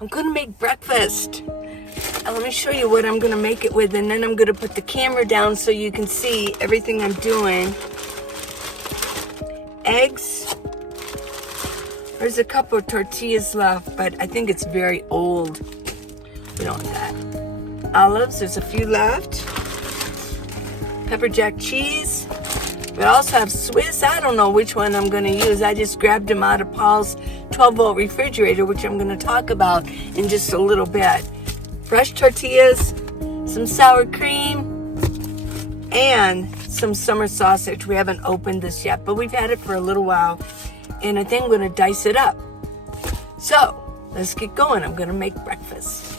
I'm gonna make breakfast. Let me show you what I'm gonna make it with, and then I'm gonna put the camera down so you can see everything I'm doing. Eggs. There's a couple of tortillas left, but I think it's very old. We don't want that. Olives, there's a few left. Pepper jack cheese. We also have Swiss. I don't know which one I'm going to use. I just grabbed them out of Paul's 12-volt refrigerator, which I'm going to talk about in just a little bit. Fresh tortillas, some sour cream, and some summer sausage. We haven't opened this yet, but we've had it for a little while, and I think I'm going to dice it up. So, let's get going. I'm going to make breakfast.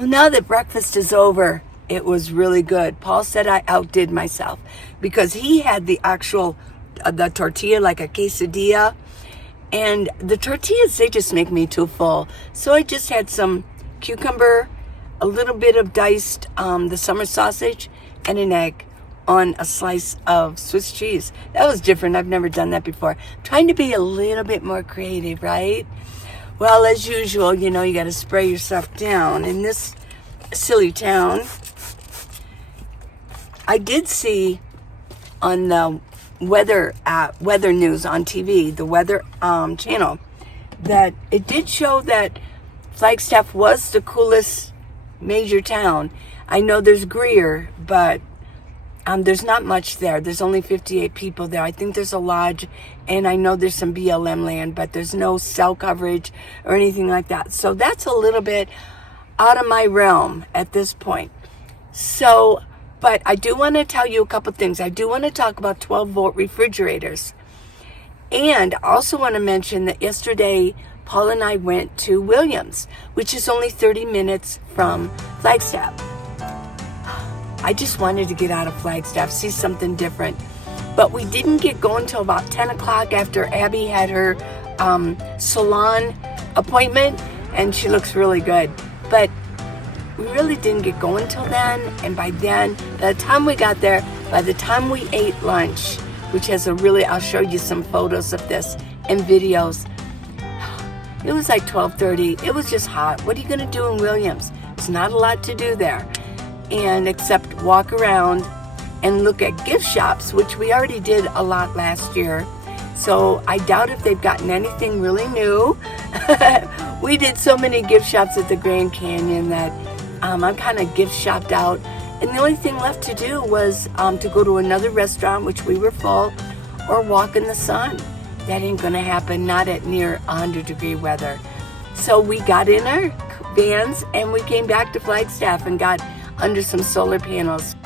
Well, now that breakfast is over, it was really good. Paul said I outdid myself because he had the actual, the tortilla like a quesadilla. And the tortillas, they just make me too full. So I just had some cucumber, a little bit of diced the summer sausage, and an egg on a slice of Swiss cheese. That was different. I've never done that before. Trying to be a little bit more creative, right? Well, as usual, you know, you got to spray yourself down. In this silly town, I did see on the weather news on TV, the weather channel, that it did show that Flagstaff was the coolest major town. I know there's Greer, but there's not much there. There's only 58 people there. I think there's a lodge, and I know there's some BLM land, but there's no cell coverage or anything like that. So that's a little bit out of my realm at this point. So, but I do want to tell you a couple things. I do want to talk about 12-volt refrigerators. And I also want to mention that yesterday, Paul and I went to Williams, which is only 30 minutes from Flagstaff. I just wanted to get out of Flagstaff, see something different. But we didn't get going till about 10 o'clock after Abby had her salon appointment, and she looks really good. But we really didn't get going till then, and by then, by the time we got there, by the time we ate lunch, which has a really, I'll show you some photos of this and videos, it was like 12:30. It was just hot. What are you going to do in Williams? There's not a lot to do there, and except walk around and look at gift shops, which we already did a lot last year. So I doubt if they've gotten anything really new. We did so many gift shops at the Grand Canyon that I'm kind of gift shopped out. And the only thing left to do was to go to another restaurant, which we were full, or walk in the sun. That ain't gonna happen, not at near 100-degree weather. So we got in our vans and we came back to Flagstaff and got under some solar panels.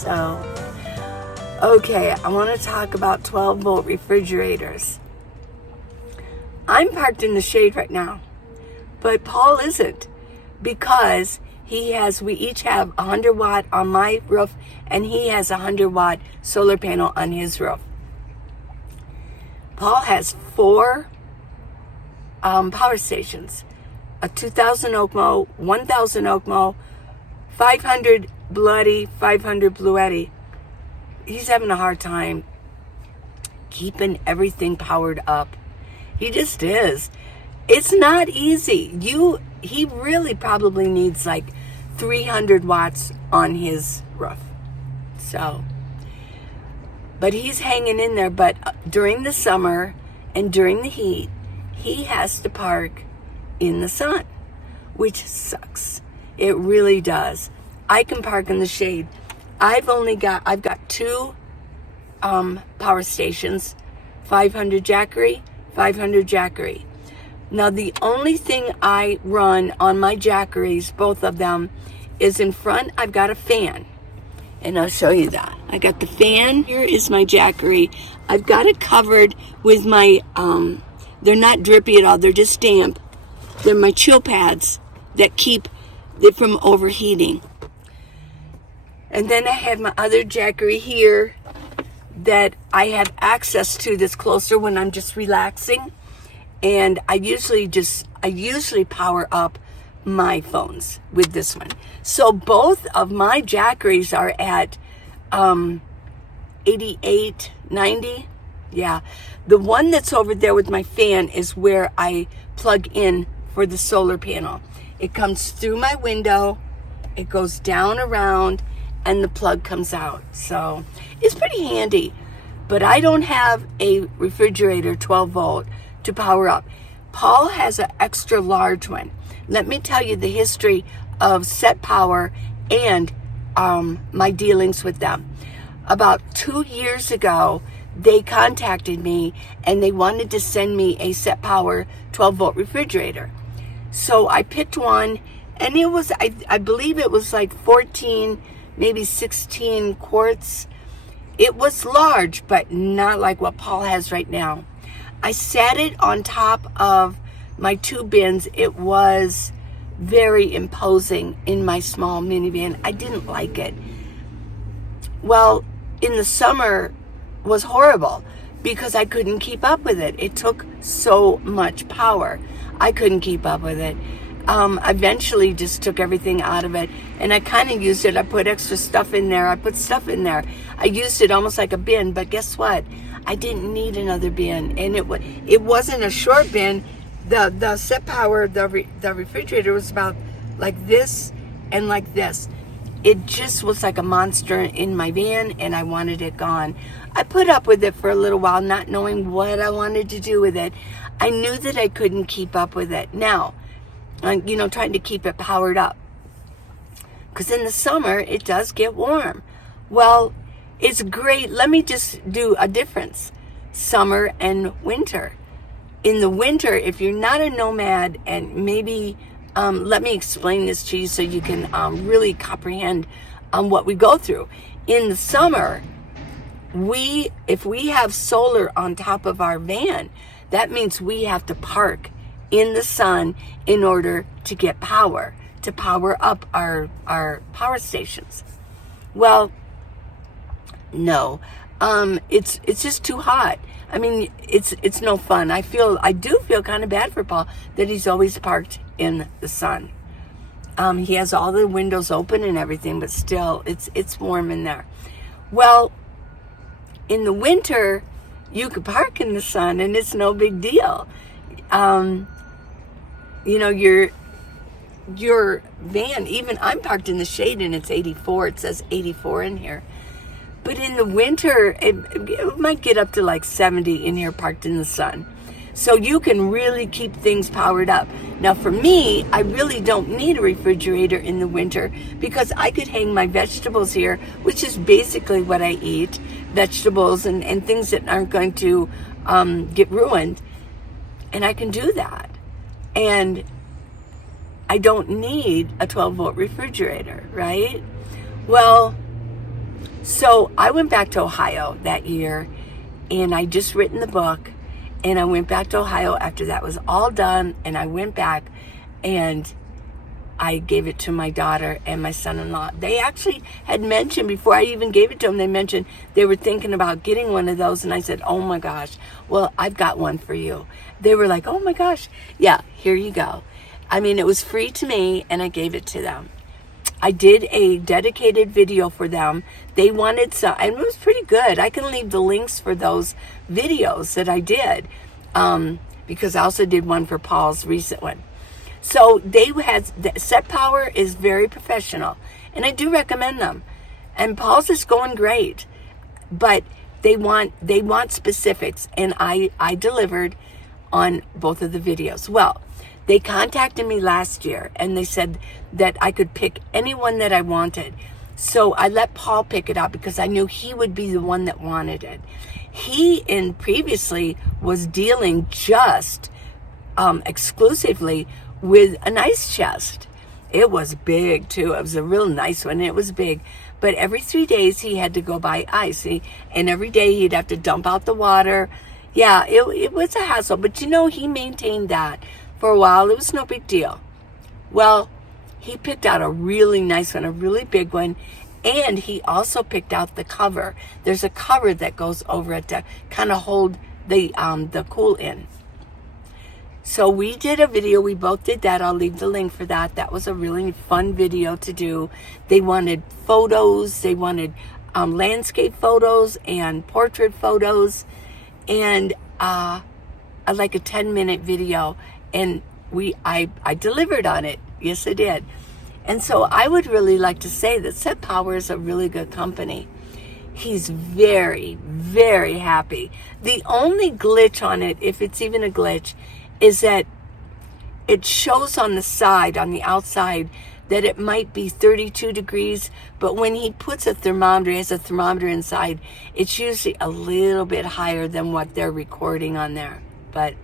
So, okay, I want to talk about 12-volt refrigerators. I'm parked in the shade right now, but Paul isn't, because we each have 100 watt on my roof, and he has a 100 watt solar panel on his roof. Paul has 4 power stations, a 2000 OKMO, 1000 OKMO, 500 Bloody, 500 Bluetti. He's having a hard time keeping everything powered up. He just is. It's not easy. He really probably needs like 300 watts on his roof. So, but he's hanging in there. But during the summer and during the heat, he has to park in the sun, which sucks. It really does. I can park in the shade. I've got 2 power stations, 500 Jackery, 500 Jackery. Now the only thing I run on my Jackeries, both of them, is in front I've got a fan. And I'll show you that. I got the fan. Here is my Jackery. I've got it covered with my, they're not drippy at all, they're just damp. They're my chill pads that keep it from overheating. And then I have my other Jackery here that I have access to that's closer when I'm just relaxing. And I usually power up my phones with this one. So both of my Jackeries are at 88, 90. Yeah. The one that's over there with my fan is where I plug in for the solar panel. It comes through my window, it goes down around, and the plug comes out. So it's pretty handy. But I don't have a refrigerator 12 volt to power up. Paul has an extra large one. Let me tell you the history of Set Power and my dealings with them. About 2 years ago, they contacted me and they wanted to send me a Set Power 12 volt refrigerator. So I picked one, and it was, I believe it was like 14, maybe 16 quarts. It was large, but not like what Paul has right now. I sat it on top of my 2 bins. It was very imposing in my small minivan. I didn't like it. Well, in the summer was horrible because I couldn't keep up with it. It took so much power. I couldn't keep up with it. Eventually just took everything out of it, and I kind of used it. I put extra stuff in there. I put stuff in there. I used it almost like a bin, but guess what? I didn't need another bin, and it wasn't a short bin. The set power, the refrigerator was about like this and like this. It just was like a monster in my van, and I wanted it gone. I put up with it for a little while, not knowing what I wanted to do with it. I knew that I couldn't keep up with it. Now, trying to keep it powered up. Because in the summer, it does get warm. Well, it's great. Let me just do a difference. Summer and winter. In the winter, if you're not a nomad, and maybe, let me explain this to you so you can really comprehend what we go through. In the summer, if we have solar on top of our van, that means we have to park in the sun in order to get power, to power up our power stations. Well, no, it's just too hot. I mean, it's no fun. I do feel kind of bad for Paul that he's always parked in the sun. He has all the windows open and everything, but still, it's warm in there. Well, in the winter, you could park in the sun and it's no big deal. Your van, even I'm parked in the shade and it's 84. It says 84 in here. But in the winter, it might get up to like 70 in here parked in the sun. So you can really keep things powered up. Now for me, I really don't need a refrigerator in the winter because I could hang my vegetables here, which is basically what I eat, vegetables and things that aren't going to get ruined. And I can do that. And I don't need a 12-volt refrigerator, right? Well, so I went back to Ohio that year, and I just written the book, and I went back to Ohio after that was all done, and I went back, and I gave it to my daughter and my son-in-law. They actually had mentioned, before I even gave it to them, they mentioned they were thinking about getting one of those, and I said, oh my gosh, well, I've got one for you. They were like, oh my gosh, yeah, here you go. I mean, it was free to me, and I gave it to them. I did a dedicated video for them. They wanted some, and it was pretty good. I can leave the links for those videos that I did, because I also did one for Paul's recent one. So they had, Set Power is very professional, and I do recommend them. And Paul's is going great, but they want specifics, and I delivered on both of the videos. Well, they contacted me last year, and they said that I could pick anyone that I wanted. So I let Paul pick it up because I knew he would be the one that wanted it. He previously was dealing just exclusively with an ice chest. It was big too. It was a real nice one. It was big. But every 3 days he had to go buy ice. And every day he'd have to dump out the water. Yeah, it was a hassle. But he maintained that for a while. It was no big deal. Well, he picked out a really nice one, a really big one. And he also picked out the cover. There's a cover that goes over it to kind of hold the cool in. So we did a video. We both did that. I'll leave the link for that. That was a really fun video to do. They wanted photos. They wanted landscape photos and portrait photos, and like a 10-minute video. And I delivered on it. Yes, I did. And so I would really like to say that Set Power is a really good company. He's very, very happy. The only glitch on it, if it's even a glitch, is that it shows on the side, on the outside, that it might be 32 degrees, but when he puts a thermometer, he has a thermometer inside, it's usually a little bit higher than what they're recording on there. But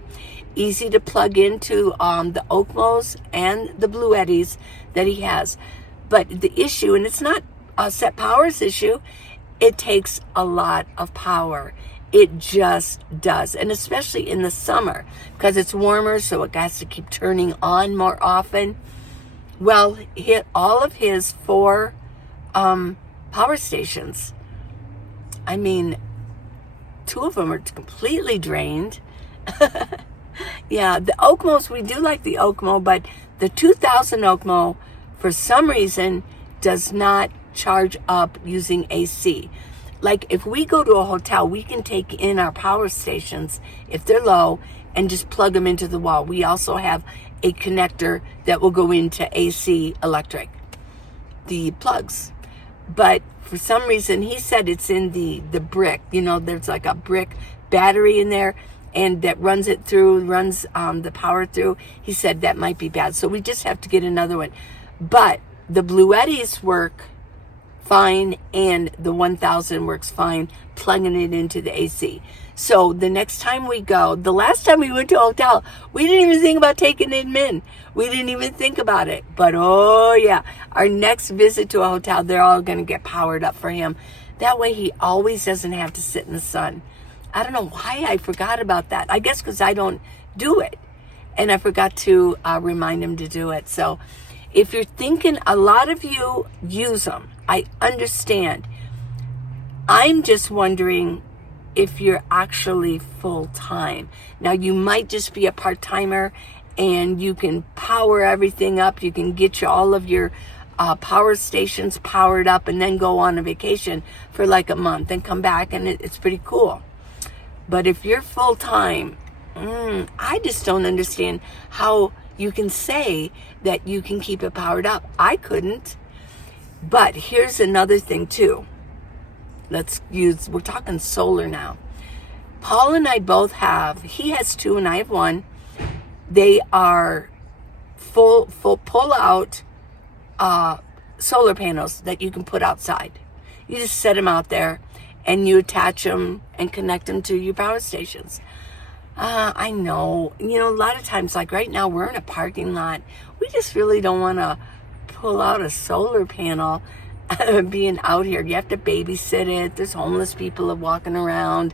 easy to plug into the OKMOs and the Blue Eddies that he has. But the issue, and it's not Set Power's issue, it takes a lot of power. It just does. And especially in the summer, because it's warmer, so it has to keep turning on more often. Well, all of his 4 power stations, I mean, 2 of them are completely drained. Yeah, the OKMOs, we do like the OKMO, but the 2000 OKMO, for some reason, does not charge up using AC. Like if we go to a hotel, we can take in our power stations, if they're low, and just plug them into the wall. We also have a connector that will go into AC electric, the plugs. But for some reason, he said it's in the brick. You know, there's like a brick battery in there, and that runs it through, runs the power through. He said that might be bad. So we just have to get another one. But the Bluettis work fine, and the 1000 works fine, plugging it into the AC. So the next time we go, the last time we went to a hotel, we didn't even think about taking him in. We didn't even think about it. But oh yeah, our next visit to a hotel, they're all going to get powered up for him. That way he always doesn't have to sit in the sun. I don't know why I forgot about that. I guess because I don't do it. And I forgot to remind him to do it. So if you're thinking, a lot of you use them. I understand. I'm just wondering if you're actually full-time. Now, you might just be a part-timer and you can power everything up. You can get all of your power stations powered up and then go on a vacation for like a month and come back, and it's pretty cool. But if you're full-time, I just don't understand how you can say that you can keep it powered up. I couldn't. But here's another thing too. We're talking solar now. Paul and I both have, he has 2 and I have 1. They are full pull out solar panels that you can put outside. You just set them out there and you attach them and connect them to your power stations. I know, a lot of times, like right now, we're in a parking lot. We just really don't want to pull out a solar panel being out here. You have to babysit it. There's homeless people walking around,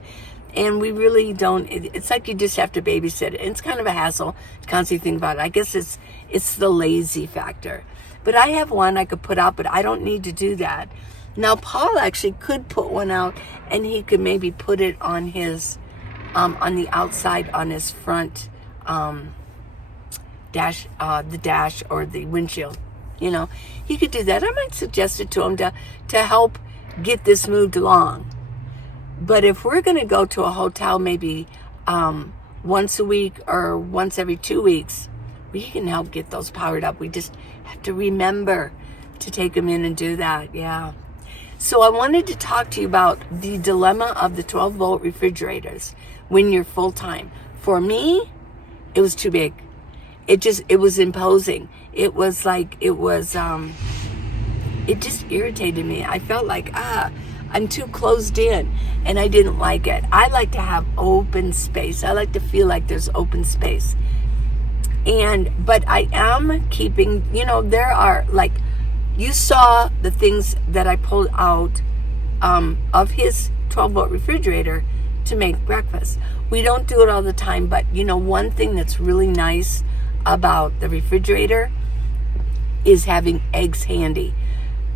and we really don't. It's like you just have to babysit it. It's kind of a hassle to constantly think about it. I guess it's the lazy factor. But I have one I could put out, but I don't need to do that. Now, Paul actually could put one out, and he could maybe put it on his, on the outside on his front dash, the dash or the windshield. He could do that. I might suggest it to him to help get this moved along. But if we're going to go to a hotel maybe once a week or once every 2 weeks, we can help get those powered up. We just have to remember to take them in and do that. Yeah. So I wanted to talk to you about the dilemma of the 12-volt refrigerators when you're full-time. For me, it was too big. It was imposing. It was like, it just irritated me. I felt like, I'm too closed in, and I didn't like it. I like to have open space. I like to feel like there's open space. But I am keeping, there are, like, you saw the things that I pulled out of his 12-volt refrigerator to make breakfast. We don't do it all the time, but, one thing that's really nice about the refrigerator is having eggs handy.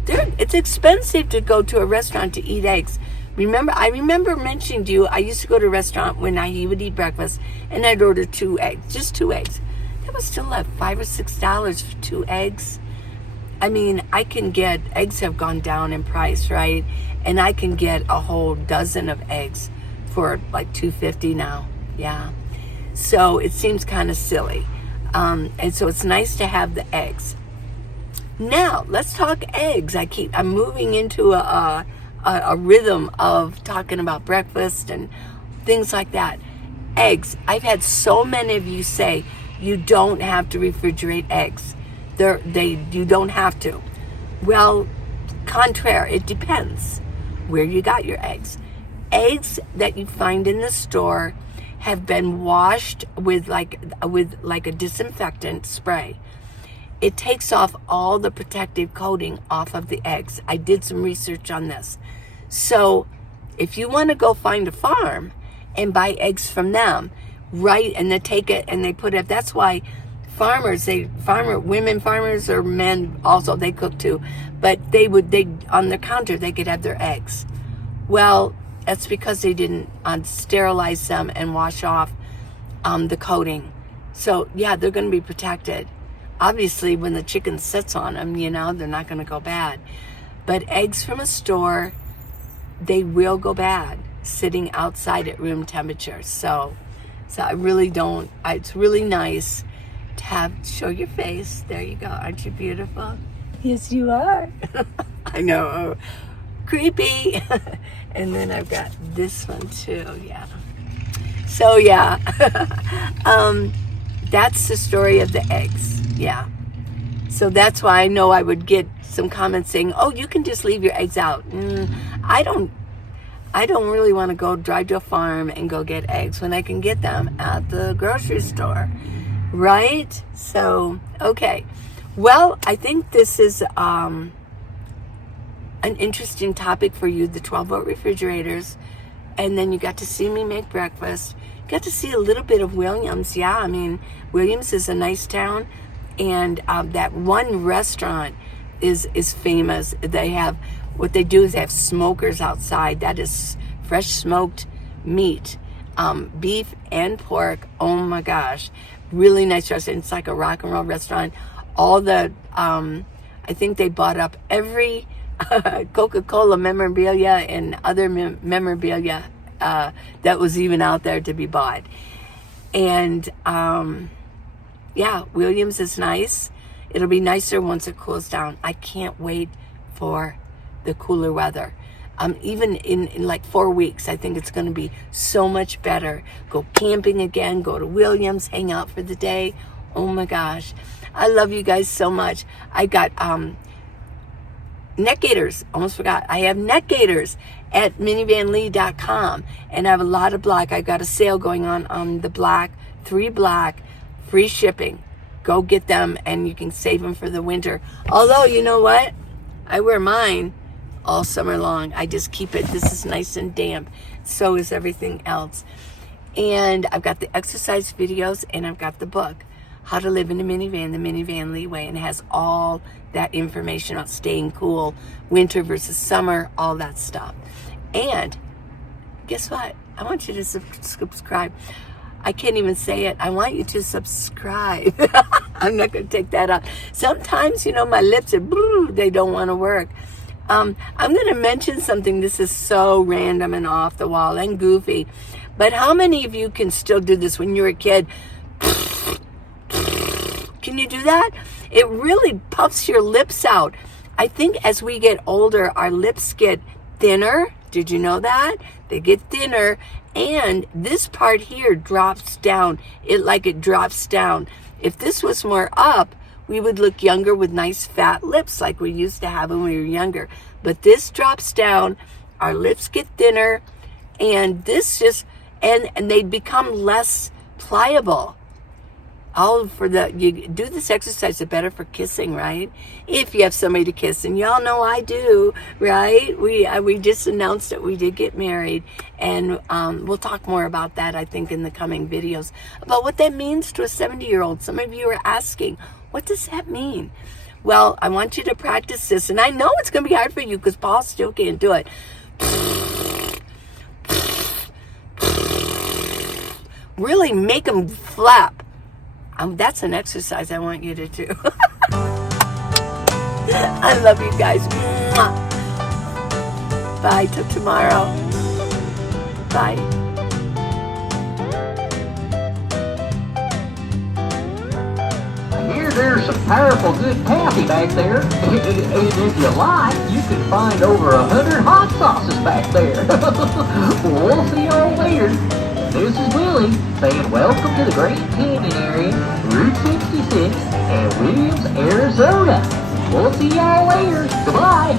It's expensive to go to a restaurant to eat eggs. I remember mentioning to you, I used to go to a restaurant when he would eat breakfast, and I'd order 2 eggs, just 2 eggs. That was still like $5 or $6 for 2 eggs. I mean, eggs have gone down in price, right? And I can get a whole dozen of eggs for like $2.50 now. Yeah. So it seems kind of silly. And so it's nice to have the eggs. Now, let's talk eggs. I'm moving into a rhythm of talking about breakfast and things like that. Eggs. I've had so many of you say you don't have to refrigerate eggs. You don't have to. Well, contraire, it depends where you got your eggs. Eggs that you find in the store have been washed with like a disinfectant spray. It takes off all the protective coating off of the eggs. I did some research on this. So if you want to go find a farm and buy eggs from them, right, and they take it and they put it, that's why women farmers or men also, they cook too, but they on their counter, they could have their eggs. Well, That's because they didn't sterilize them and wash off the coating. So yeah, they're going to be protected. Obviously, when the chicken sits on them, you know, they're not going to go bad. But eggs from a store, they will go bad sitting outside at room temperature. So I really don't. It's really nice to show your face. There you go. Aren't you beautiful? Yes, you are. I know. Oh, creepy. And then I've got this one too. Yeah. So yeah, that's the story of the eggs. Yeah. So that's why I know I would get some comments saying, "Oh, you can just leave your eggs out." I don't really want to go drive to a farm and go get eggs when I can get them at the grocery store, right? So okay. Well, I think this is an interesting topic for you, the 12-volt refrigerators. And then you got to see me make breakfast. Got to see a little bit of Williams. Yeah, I mean, Williams is a nice town. And that one restaurant is famous. They have, what they do is they have smokers outside. That is fresh smoked meat, beef and pork. Oh my gosh. Really nice restaurant. It's like a rock and roll restaurant. All the, I think they bought up every Coca-Cola memorabilia and other memorabilia that was even out there to be bought. And yeah, Williams is nice. It'll be nicer once it cools down. I can't wait for the cooler weather. Even in like 4 weeks, I think it's going to be so much better. Go camping again, go to Williams, hang out for the day. Oh my gosh. I love you guys so much. I got neck gaiters. Almost forgot. I have neck gaiters at minivanlee.com, and I have a lot of black. I got a sale going on the black, 3 black, free shipping. Go get them, and you can save them for the winter. Although, you know what? I wear mine all summer long. I just keep it. This is nice and damp. So is everything else. And I've got the exercise videos, and I've got the book, How to Live in a Minivan, the Minivan Lee Way, and it has all that information about staying cool, winter versus summer, all that stuff. And guess what? I want you to subscribe. I can't even say it. I want you to subscribe. I'm not going to take that out. Sometimes, you know, my lips are, they don't want to work. I'm going to mention something. This is so random and off the wall and goofy. But how many of you can still do this when you were a kid? Can you do that? It really puffs your lips out. I think as we get older, our lips get thinner. Did you know that? They get thinner, and this part here drops down. It drops down. If this was more up, we would look younger with nice fat lips like we used to have when we were younger. But this drops down, our lips get thinner, and this just, and they become less pliable. You do this exercise, the better for kissing, right? If you have somebody to kiss, and y'all know I do, right? We just announced that we did get married, and we'll talk more about that, I think, in the coming videos, about what that means to a 70-year-old. Some of you are asking, what does that mean? Well, I want you to practice this, and I know it's going to be hard for you because Paul still can't do it. Really make them flap. That's an exercise I want you to do. I love you guys. Bye till tomorrow. Bye. There's some powerful good taffy back there. And if you like, you can find over 100 hot sauces back there. We'll see y'all later. This is Willie saying welcome to the Grand Canyon area, Route 66, and Williams, Arizona. We'll see y'all later. Goodbye.